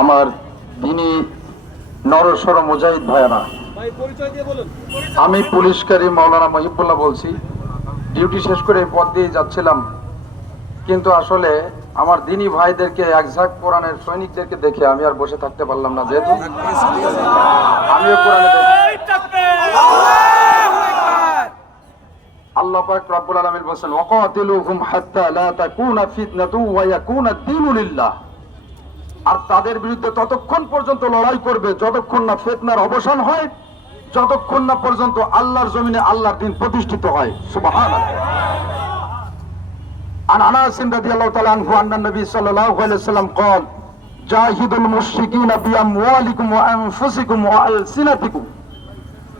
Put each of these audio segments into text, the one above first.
আমার দিনী নরসর মুজাহিদ ভাইয়ারা, আমি পুলিশকারী মাওলানা মহিবুল্লাহ বলছি। ডিউটি শেষ করে পথ দিয়ে যাচ্ছিলাম। কিন্তু আসলে আমার দিনী ভাইদেরকে, একঝাক কোরআনের সৈনিকদেরকে দেখে আমি আর বসে থাকতে পারলাম না যেহেতু। আমিও কোরআনে। আল্লাহ পাক রব্বুল আলামিন বলেন ওয়াকাতিলুহুম হাত্তা লা তাকুনা ফিতনাতু ওয়া ইয়াকুনা দ্বীনু লিল্লাহ আর তাদের বিরুদ্ধে ততক্ষণ পর্যন্ত লড়াই করবে যতক্ষণ না ফিতনার অবসান হয় যতক্ষণ না পর্যন্ত আল্লাহর জমিনে আল্লাহর দিন প্রতিষ্ঠিত হয় সুবহানাল্লাহ عن انس رضي الله تعالى عنه ان النبي صلى الله عليه وسلم قال جاهدوا المشركين باموالكم وانفسكم والسنتكم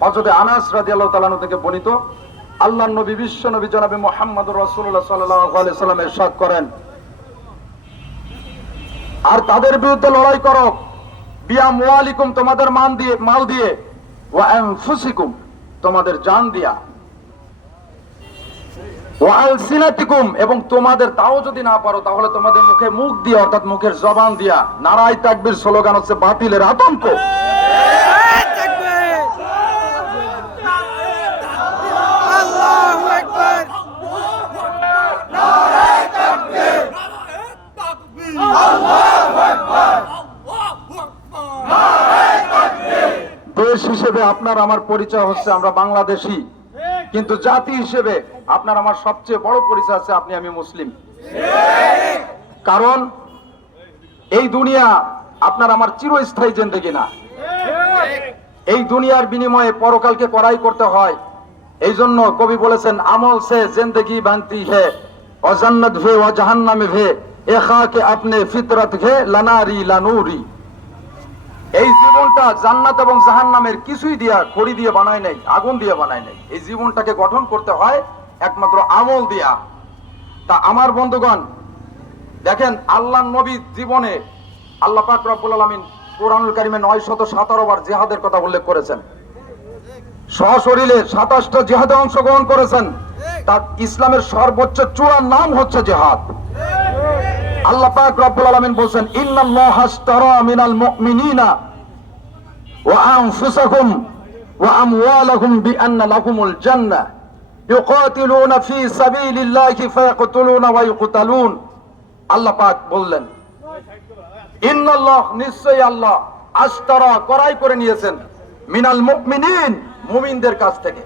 হযরত আনাস রাদিয়াল্লাহু তাআলা আনহু থেকে বর্ণিত আল্লাহর নবী, বিশ্ব নবী জনাবে মুহাম্মদুর রাসূলুল্লাহ সাল্লাল্লাহু সাল্লাম ইরশাদ করেন। আর তাদের বিরুদ্ধে লড়াই করো। বিয়া মুআলিকুম তোমাদের মান দিয়ে, মাল দিয়ে। তোমাদের জান দিয়া। এবং তোমাদের তাও যদি না পারো, তাহলে তোমাদের মুখে মুখ দিয়ে, অর্থাৎ মুখের জবান দিয়া নারাই তাকবীর স্লোগান হচ্ছে বাতিলের আতঙ্ক। হিসেবে আপনার আমার পরিচয় হচ্ছে, আমরা বাংলাদেশি। কিন্তু জাতি হিসেবে আপনার আমার সবচেয়ে বড় পরিচয় আছে, আপনি আমি মুসলিম। কারণ এই দুনিয়া আপনার আমার চিরস্থায়ী জিন্দেগি না। এই দুনিয়ার বিনিময়ে পরকালকে করাই করতে হয়। এই জন্য কবি বলেছেন, আমল সে জিন্দগি বানতি হে ও জান্নাত ভে ও জাহান্নামে ভে এ খাকে আপনি ফিতরত ঘে, লানারি লানুরি। এই জীবনটা জান্নাত এবং জাহান নামের কিছুই দিয়া খড়ি দিয়ে বানায় নাই, আগুন দিয়ে বানায় নাই। এই জীবনটাকে গঠন করতে হয় একমাত্র আমল দিয়া। তা আমার বন্ধুগণ, দেখেন আল্লাহ নবী জীবনে আল্লাহ পাক রব্বুল আলামিন কোরআনুল কারিমে নয় শত সতেরো বার জিহাদের কথা উল্লেখ করেছেন। সশরীরে সাতাশটা জেহাদে অংশগ্রহণ করেছেন। তার ইসলামের সর্বোচ্চ চূড়ার নাম হচ্ছে জিহাদ। আল্লাহ পাক রব্বুল আলামিন বলেন ইন্নাল্লাহ আশতারা মিনাল মুমিনিনা ওয়া আনফুসাহুম ওয়া আমওয়ালাহুম বিআন্না লাহুমুল জান্নাহ ইউকাতিলুনা ফি সাবিলিল্লাহি ফায়াকতুলুনা ওয়া ইউকতালুন। আল্লাহ পাক বললেন, ইন্নাল্লাহ নিশ্চয়ই আল্লাহ আশতারা করাই করে নিয়েছেন মিনাল মুমিনিন, মুমিনদের কাছ থেকে।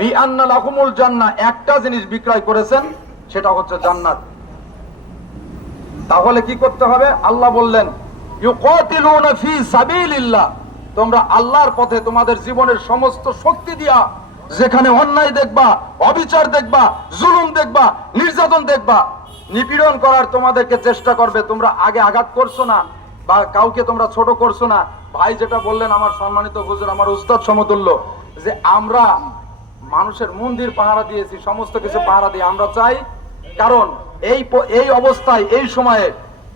বিআন্না লাহুমুল জান্নাহ একটা জিনিস বিক্রয় করেছেন, সেটা হচ্ছে জান্নাত। তাহলে কি করতে হবে? আল্লাহ বললেন তোমরা আল্লাহর পথে তোমাদের জীবনের সমস্ত শক্তি দিয়া যেখানে অন্যায় দেখবা, অবিচার দেখবা, জুলুম দেখবা, নির্যাতন দেখবা, নিপীড়ন করার তোমাদেরকে চেষ্টা করবে। তোমরা আগে আঘাত করছ না বা কাউকে তোমরা ছোট করছ না। ভাই যেটা বললেন আমার সম্মানিত হুজুর, আমার উস্তাদ সমতুল্য, যে আমরা মানুষের মন্দির পাহারা দিয়েছি, সমস্ত কিছু পাহারা দিয়ে আমরা চাই কারণ এই প- এই অবস্থায় এই সময়ে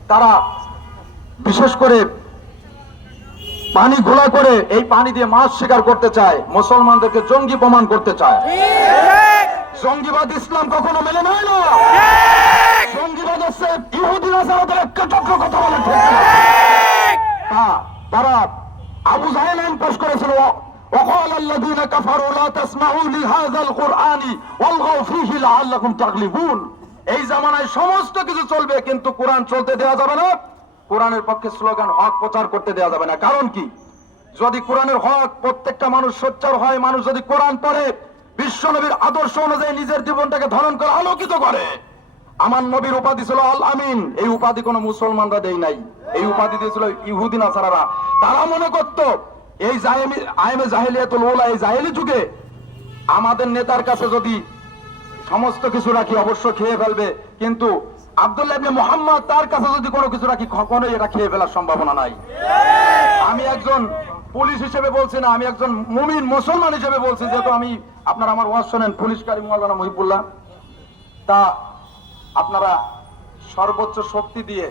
তারা বিশেষ করে পানি ঘোলা করে এই পানি দিয়ে মাছ শিকার করতে চায় মুসলমানদেরকে জঙ্গি প্রমাণ করতে চায় জঙ্গিবাদ ইসলাম কখনো মেনে নেয় না জঙ্গিবাদ হচ্ছে ইহুদি নাসারাদের একটা চক্র কথা বলে ঠিক না? তা- তারা আবু জাহেল পেশ করেছিল وقال الذين كفروا لا تسمعوا لهذا القرآن والغوا فيه لعلكم تغلبون এই জামানায় সমস্ত কিছু চলবে, কিন্তু কোরআন চলতে দেওয়া যাবে না। কোরআনের পক্ষে স্লোগান, হক প্রচার করতে দেওয়া যাবে না। কারণ কি? যদি কোরআনের হক প্রত্যেকটা মানুষ সোচ্চার হয়, মানুষ যদি কোরআন পড়ে, বিশ্ব নবীর আদর্শ অনুযায়ী নিজের জীবনটাকে ধারণ করে, আলোকিত করে। আমার নবীর উপাধি ছিল আল আমিন। এই উপাধি কোনো মুসলমানরা দেয় নাই। এই উপাধি দিয়েছিল ইহুদিন আসারারা তারা মনে করত, এই জাহেলিয়াতুল ওলা এই জাহেলি যুগে আমাদের নেতার কাছে যদি সমস্ত কিছু রাখি অবশ্য খেয়ে ফেলবে, কিন্তু আবদুল্লাহ মুহাম্মদ তার কাছে যদি কোনো কিছু রাখি, কখনোই এটা খেয়ে ফেলার সম্ভাবনা নাই। আমি একজন পুলিশ হিসেবে বলছি না, আমি একজন মুমিন মুসলমান হিসেবে বলছি, যেহেতু আমি, আপনারা আমার ওয়াজ শোনেন পুলিশ কারি মৌলানা মহিবুল্লাহ। তা আপনারা সর্বোচ্চ শক্তি দিয়ে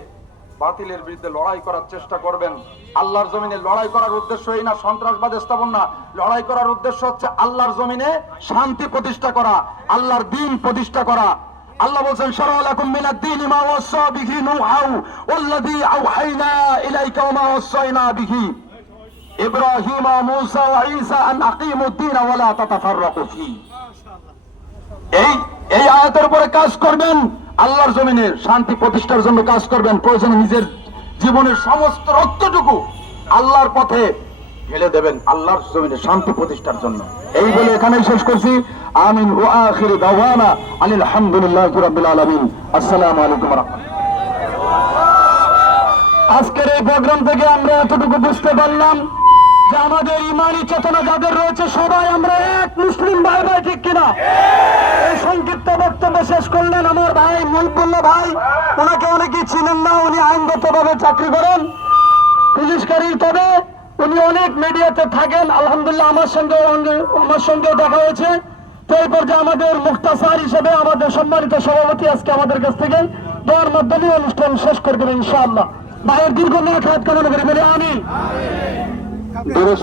বাতিলের বিরুদ্ধে লড়াই করার চেষ্টা করবেন। আল্লাহর জমিনে লড়াই করার উদ্দেশ্য এই না, সন্ত্রাসবাদ স্থাপন না। লড়াই করার উদ্দেশ্য হচ্ছে আল্লাহর জমিনে শান্তি প্রতিষ্ঠা করা, আল্লাহর দিন প্রতিষ্ঠা করা। আল্লাহ বলছেন মিনাদ মা ওয়াসা বিহি আওহাইনা ইলাইকা মা ওয়াসাইনা বিহি। ইব্রাহিম, মূসা ওয়া ঈসা, আন আকিমুদ ওয়া লা তাতাফাররাকু ফি। এই এই আয়াতের উপরে কাজ করবেন। আল্লাহর জমিনে শান্তি প্রতিষ্ঠার জন্য কাজ করবেন, প্রয়োজনে নিজের জীবনের সমস্ত রক্তটুকু আল্লাহর পথে ঢেলে দেবেন, আল্লাহর জমিনে শান্তি প্রতিষ্ঠার জন্য। এই বলে এখানেই শেষ করছি। আমিন ও আখির দাওয়ানা আনিল হামদুলিল্লাহ রাব্বিল আলামিন। আসসালামু আলাইকুম ওয়া আজকের এই প্রোগ্রাম থেকে আমরা এতটুকু বুঝতে পারলাম যে আমাদের ইমানি চেতনা যাদের রয়েছে, সবাই আমরা এক, মুসলিম ভাই ভাই ঠিক কিনা? এই সংক্ষিপ্ত বক্তব্য শেষ করলেন আমার ভাই মুলবুল্লাহ ভাই। ওনাকে অনেকেই চিনেন না, উনি আইনগত ভাবে চাকরি করেন। পুলিশকারী তবে উনি অনেক মিডিয়াতে থাকেন। আলহামদুলিল্লাহ, আমার সঙ্গে আমার সঙ্গে দেখা হয়েছে। তো এই পর্যায়ে আমাদের মুক্তাসার হিসেবে আমাদের সম্মানিত সভাপতি আজকে আমাদের কাছ থেকে দেওয়ার মাধ্যমে অনুষ্ঠান শেষ করে দেবেন ইনশাআল্লাহ। ভাইয়ের দীর্ঘ মেয়ে খাত কামনা করে বলে আমি There.